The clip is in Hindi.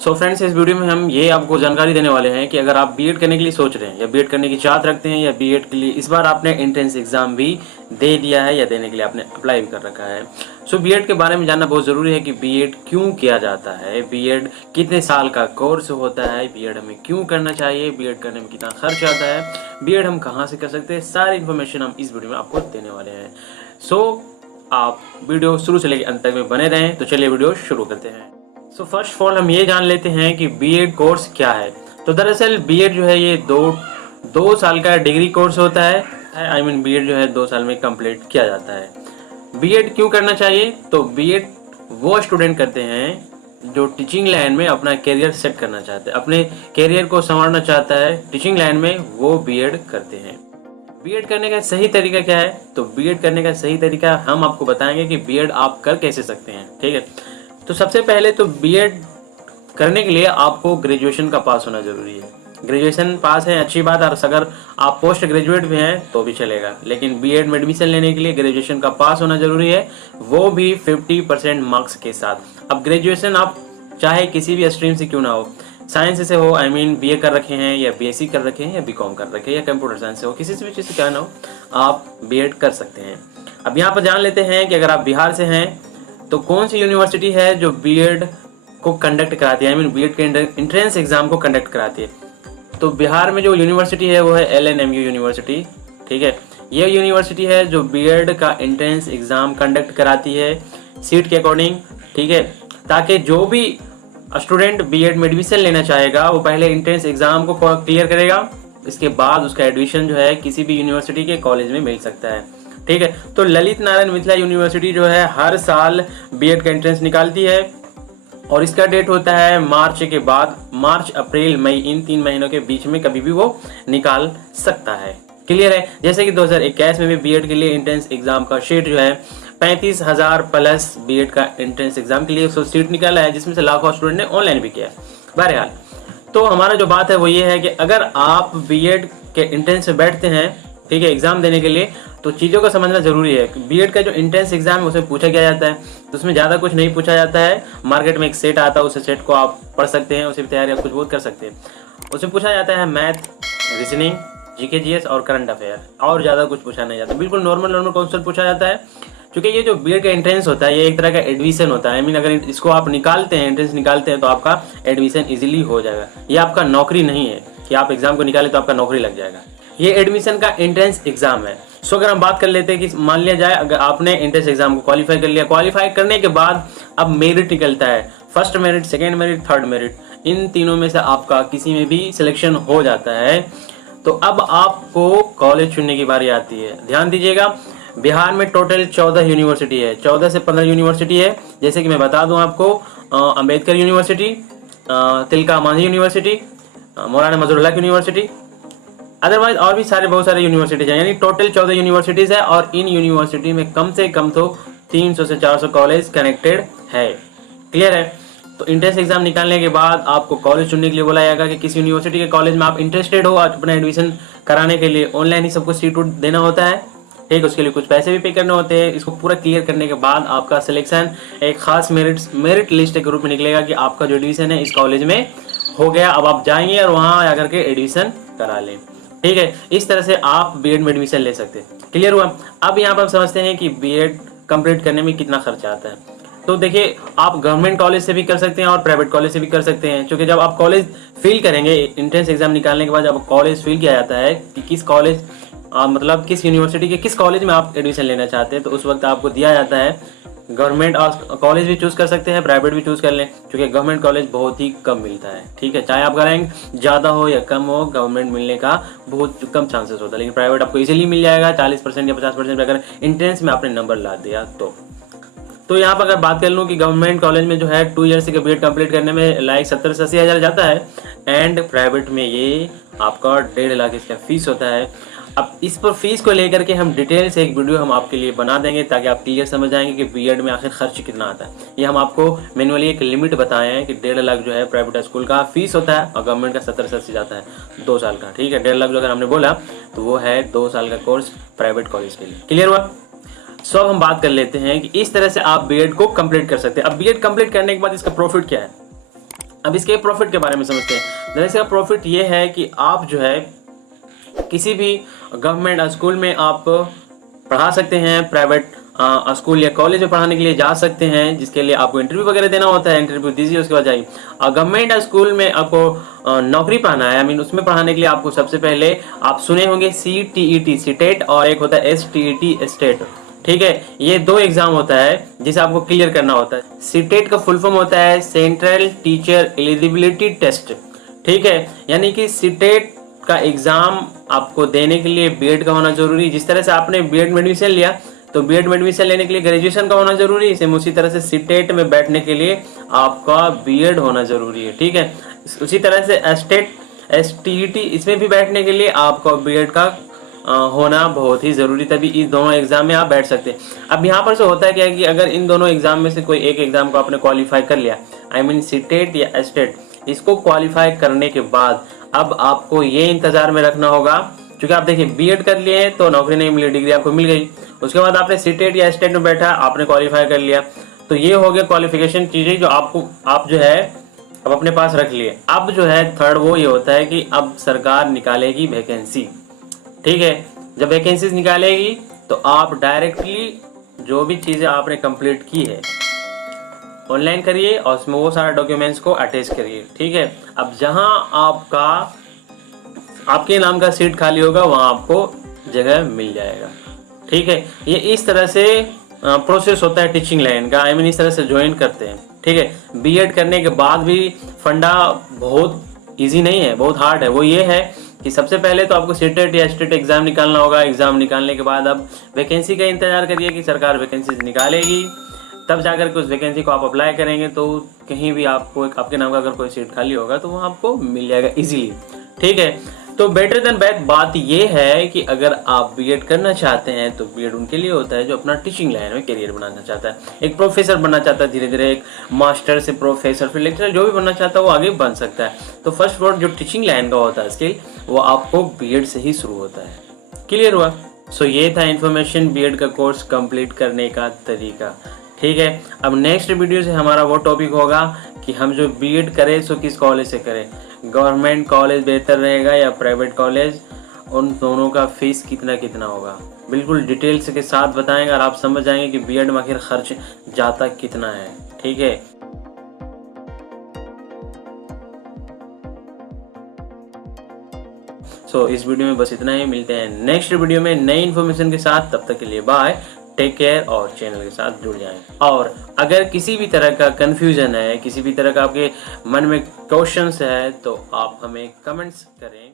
सो फ्रेंड्स, इस वीडियो में हम ये आपको जानकारी देने वाले हैं कि अगर आप बीएड करने के लिए सोच रहे हैं या बीएड करने की चाहत रखते हैं या बीएड के लिए इस बार आपने एंट्रेंस एग्जाम भी दे दिया है या देने के लिए आपने अप्लाई भी कर रखा है। सो बीएड के बारे में जानना बहुत ज़रूरी है कि बीएड क्यों किया जाता है, बीएड कितने साल का कोर्स होता है, बीएड हमें क्यों करना चाहिए, बीएड करने में कितना खर्च आता है, बीएड हम कहाँ से कर सकते हैं, सारी इन्फॉर्मेशन हम इस वीडियो में आपको देने वाले हैं। सो आप वीडियो शुरू से लेकर अंत तक में बने रहें। तो चलिए वीडियो शुरू करते हैं। सो फर्स्ट ऑफ ऑल हम ये जान लेते हैं कि बीएड कोर्स क्या है। तो दरअसल बीएड जो है ये दो साल का डिग्री कोर्स होता है। बीएड जो है 2 साल में कंप्लीट किया जाता है। बीएड क्यों करना चाहिए? तो बीएड वो स्टूडेंट करते हैं जो टीचिंग लाइन में अपना करियर सेट करना चाहते हैं, अपने करियर को संवारना चाहता है टीचिंग लाइन में, वो बीएड करते हैं। बीएड करने का सही तरीका क्या है? तो बीएड करने का सही तरीका हम आपको बताएंगे कि बीएड आप कर कैसे सकते हैं। ठीक है, तो सबसे पहले तो बीएड करने के लिए आपको ग्रेजुएशन का पास होना जरूरी है। ग्रेजुएशन पास है अच्छी बात, और अगर आप पोस्ट ग्रेजुएट भी हैं तो भी चलेगा, लेकिन बीएड में एडमिशन लेने के लिए ग्रेजुएशन का पास होना जरूरी है, वो भी 50% मार्क्स के साथ। अब ग्रेजुएशन आप चाहे किसी भी स्ट्रीम से क्यों ना हो, साइंस से हो, बीए कर रखे हैं या बीएससी कर रखे हैं या बीकॉम कर रखे हैं या कंप्यूटर साइंस से हो, किसी से भी चीज़ से क्या ना हो, आप बीएड कर सकते हैं। अब यहाँ पर जान लेते हैं कि अगर आप बिहार से हैं तो कौन सी यूनिवर्सिटी है जो बीएड को कंडक्ट कराती है, बीएड के एंट्रेंस एग्जाम को कंडक्ट कराती है। तो बिहार में जो यूनिवर्सिटी है वो है एलएनएमयू यूनिवर्सिटी। ठीक है, ये यूनिवर्सिटी है जो बीएड का एंट्रेंस एग्जाम कंडक्ट कराती है सीट के अकॉर्डिंग। ठीक है, ताकि जो भी स्टूडेंट बीएड में एडमिशन लेना चाहेगा वो पहले एंट्रेंस एग्जाम को क्लियर करेगा, इसके बाद उसका एडमिशन जो है किसी भी यूनिवर्सिटी के कॉलेज में मिल सकता है। ठीक है, तो ललित नारायण मिथिला यूनिवर्सिटी जो है हर साल बीएड का एंट्रेंस निकालती है, और इसका डेट होता है मार्च के बाद, मार्च अप्रैल मई, इन 3 महीनों के बीच में कभी भी वो निकाल सकता है। क्लियर है? जैसे कि 2021 में भी बीएड के लिए एंट्रेंस एग्जाम का शीट जो है 35,000 प्लस बीएड का एंट्रेंस एग्जाम के लिए सीट निकाला है, जिसमें से लाखों स्टूडेंट ने ऑनलाइन भी किया। बहरहाल, तो हमारा जो बात है वो ये है कि अगर आप बीएड के एंट्रेंस में बैठते हैं, ठीक है, एग्जाम देने के लिए, तो चीज़ों को समझना जरूरी है। बीएड का जो एंट्रेंस एग्जाम है उसमें पूछा क्या जाता है, तो उसमें ज़्यादा कुछ नहीं पूछा जाता है। मार्केट में एक सेट आता है, उस सेट को आप पढ़ सकते हैं, उसी तैयारी आप कुछ बहुत कर सकते हैं। उसमें पूछा जाता है मैथ, रीजनिंग, जीके जीएस और करंट अफेयर, और ज़्यादा कुछ पूछा नहीं जाता। बिल्कुल नॉर्मल क्वेश्चन पूछा जाता है, क्योंकि ये जो बीएड का एंट्रेंस होता है ये एक तरह का एडमिशन होता है। अगर इसको आप निकालते हैं, एंट्रेंस निकालते हैं, तो आपका एडमिशन इजीली हो जाएगा। ये आपका नौकरी नहीं है कि आप एग्जाम को निकालें तो आपका नौकरी लग जाएगा। ये एडमिशन का एंट्रेंस एग्जाम है। सो अगर हम बात कर लेते हैं कि मान लिया जाए अगर आपने एंट्रेंस एग्जाम को क्वालिफाई कर लिया, क्वालिफाई करने के बाद अब मेरिट निकलता है, first merit, second merit, third merit, इन तीनों में से आपका किसी में भी सिलेक्शन हो जाता है, तो अब आपको कॉलेज चुनने की बारी आती है। ध्यान दीजिएगा, बिहार में टोटल 14 यूनिवर्सिटी है, 14 से 15 यूनिवर्सिटी है। जैसे कि मैं बता दूं आपको, अंबेडकर यूनिवर्सिटी, तिलका मांझी यूनिवर्सिटी, मौलाना मजरुल्लाह यूनिवर्सिटी, अदरवाइज और भी बहुत सारे यूनिवर्सिटीज हैं, यानी टोटल 14 यूनिवर्सिटीज है। और इन यूनिवर्सिटी में कम से कम तो 300 से 400 कॉलेज कनेक्टेड है। क्लियर है? तो एंट्रेंस एग्जाम निकालने के बाद आपको कॉलेज चुनने के लिए बोला जाएगा कि किस यूनिवर्सिटी के कॉलेज में आप इंटरेस्टेड हो। अपना एडमिशन कराने के लिए ऑनलाइन ही सबको सीट देना होता है। ठीक, उसके लिए कुछ पैसे भी पे करने होते हैं। इसको पूरा क्लियर करने के बाद आपका सिलेक्शन एक खास मेरिट लिस्ट के रूप में निकलेगा कि आपका जो एडमिशन है इस कॉलेज में हो गया। अब आप जाएंगे और वहां आकर के एडमिशन करा लें। ठीक है, इस तरह से आप बीएड में एडमिशन ले सकते हैं। क्लियर हुआ? अब यहाँ पर हम समझते हैं कि बीएड कंप्लीट करने में कितना खर्चा आता है। तो देखिए, आप गवर्नमेंट कॉलेज से भी कर सकते हैं और प्राइवेट कॉलेज से भी कर सकते हैं, क्योंकि जब आप कॉलेज फिल करेंगे, एंट्रेंस एग्जाम निकालने के बाद जब कॉलेज फिल किया जाता है कि किस कॉलेज मतलब किस यूनिवर्सिटी के किस कॉलेज में आप एडमिशन लेना चाहते हैं, तो उस वक्त आपको दिया जाता है। गवर्नमेंट कॉलेज भी चूज कर सकते हैं, प्राइवेट भी चूज कर लें, क्योंकि गवर्नमेंट कॉलेज बहुत ही कम मिलता है। ठीक है, चाहे आपका रैंक ज़्यादा हो या कम हो, गवर्नमेंट मिलने का बहुत कम चांसेस होता है, लेकिन प्राइवेट आपको इजीली मिल जाएगा 40% या 50% अगर एंट्रेंस में आपने नंबर ला दिया तो यहाँ पर अगर बात कर लूँ कि गवर्नमेंट कॉलेज में जो है 2 ईयर्स के बीएड कंप्लीट करने में लाइक 70 से 80 हज़ार जाता है, एंड प्राइवेट में ये आपका 1.5 लाख इसका फीस होता है। अब इस पर फीस को लेकर के हम डिटेल से एक वीडियो हम आपके लिए बना देंगे, ताकि आप क्लियर समझ जाएंगे कि बीएड में आखिर खर्च कितना आता है। ये हम आपको मैनुअली एक लिमिट बताए हैं कि 1.5 लाख जो है प्राइवेट स्कूल का फीस होता है, और गवर्नमेंट का 70 से 80 जाता है 2 साल का। ठीक है, 1.5 लाख जो अगर हमने बोला तो वो है 2 साल का कोर्स प्राइवेट कॉलेज के लिए। क्लियर हुआ? सो अब हम बात कर लेते हैं कि इस तरह से आप बीएड को कंप्लीट कर सकते हैं। अब बीएड कंप्लीट करने के बाद इसका प्रॉफिट क्या है? अब इसके प्रॉफिट के बारे में समझते हैं। जैसे इसका प्रॉफिट ये है कि आप जो है किसी भी गवर्नमेंट स्कूल में आप पढ़ा सकते हैं, प्राइवेट स्कूल या कॉलेज में पढ़ाने के लिए जा सकते हैं, जिसके लिए आपको इंटरव्यू वगैरह देना होता है। इंटरव्यू दीजिए, उसके बाद जाइए। गवर्नमेंट स्कूल में आपको नौकरी पाना है, आई मीन उसमें पढ़ाने के लिए आपको सबसे पहले आप सुने होंगे CTET सीटेट और एक होता है STET स्टेट। ठीक है, ये 2 एग्जाम होता है जिसे आपको क्लियर करना होता है। सीटेट का फुल फॉर्म होता है सेंट्रल टीचर एलिजिबिलिटी टेस्ट। ठीक है, यानी कि सीटेट का एग्जाम आपको देने के लिए बीएड का होना जरूरी है। जिस तरह से आपने बीएड में एडमिशन लिया तो बीएड में एडमिशन लेने के लिए ग्रेजुएशन का होना जरूरी है, सेम उसी तरह से सीटेट में बैठने के लिए आपका बीएड होना जरूरी है। ठीक है, उसी तरह से STET इसमें भी बैठने के लिए आपका बीएड का होना बहुत ही जरूरी, तभी इस दोनों एग्जाम में आप बैठ सकते हैं। अब यहाँ पर से होता है क्या है कि अगर इन दोनों एग्जाम में से कोई एक एग्जाम को आपने क्वालिफाई कर लिया, आई मीन सीटेट या स्टेट, इसको क्वालिफाई करने के बाद अब आपको ये इंतजार में रखना होगा, क्योंकि आप देखिए बीएड कर लिए तो नौकरी नहीं मिली, डिग्री आपको मिल गई। उसके बाद आपने सीटेट या स्टेट में बैठा, आपने क्वालिफाई कर लिया, तो ये हो गया क्वालिफिकेशन चीजें जो आप जो है अब अपने पास रख लिए। अब जो है थर्ड वो ये होता है कि अब सरकार निकालेगी वैकेंसी। ठीक है, जब वैकेंसीज निकालेगी तो आप डायरेक्टली जो भी चीजें आपने कंप्लीट की है ऑनलाइन करिए और उसमें वो सारे डॉक्यूमेंट्स को अटैच करिए। ठीक है, अब जहां आपके नाम का सीट खाली होगा वहां आपको जगह मिल जाएगा। ठीक है, ये इस तरह से प्रोसेस होता है टीचिंग लाइन का, आई मीन इस तरह से ज्वाइन करते हैं। ठीक है, बीएड करने के बाद भी फंडा बहुत इजी नहीं है, बहुत हार्ड है। वो ये है कि सबसे पहले तो आपको सीटेट या स्टेट एग्जाम निकालना होगा। एग्जाम निकालने के बाद अब वैकेंसी का इंतजार करिए कि सरकार वैकेंसी निकालेगी, तब जाकर के उस वैकेंसी को आप अप्लाई करेंगे तो कहीं भी आपको आपके नाम का अगर कोई सीट खाली होगा तो वो आपको मिल जाएगा इजीली। ठीक है, तो बेटर देन बैक बात ये है कि अगर आप बीएड करना चाहते हैं तो बीएड उनके लिए होता है जो अपना टीचिंग लाइन में करियर बनाना चाहता है, एक प्रोफेसर बनना चाहता है, धीरे धीरे एक मास्टर से प्रोफेसर फिर लेक्चरर, जो भी बनना चाहता है वो आगे बन सकता है। तो फर्स्ट वर्ड जो टीचिंग लाइन का होता है स्किल, वो आपको बीएड से ही शुरू होता है। क्लियर हुआ? सो ये था इन्फॉर्मेशन बीएड का कोर्स कंप्लीट करने का तरीका। ठीक है, अब नेक्स्ट वीडियो से हमारा वो टॉपिक होगा कि हम जो बीएड करें सो किस कॉलेज से करें, गवर्नमेंट कॉलेज बेहतर रहेगा या प्राइवेट कॉलेज, उन दोनों का फीस कितना होगा, बिल्कुल डिटेल्स के साथ बताएंगे और आप समझ जाएंगे कि बीएड में आखिर खर्च जाता कितना है। ठीक है, सो इस वीडियो में बस इतना ही। मिलते हैं नेक्स्ट वीडियो में नई इन्फॉर्मेशन के साथ, तब तक के लिए बाय, टेक केयर और चैनल के साथ जुड़ जाएं। और अगर किसी भी तरह का कंफ्यूजन है, किसी भी तरह का आपके मन में क्वेश्चंस है तो आप हमें कमेंट्स करें।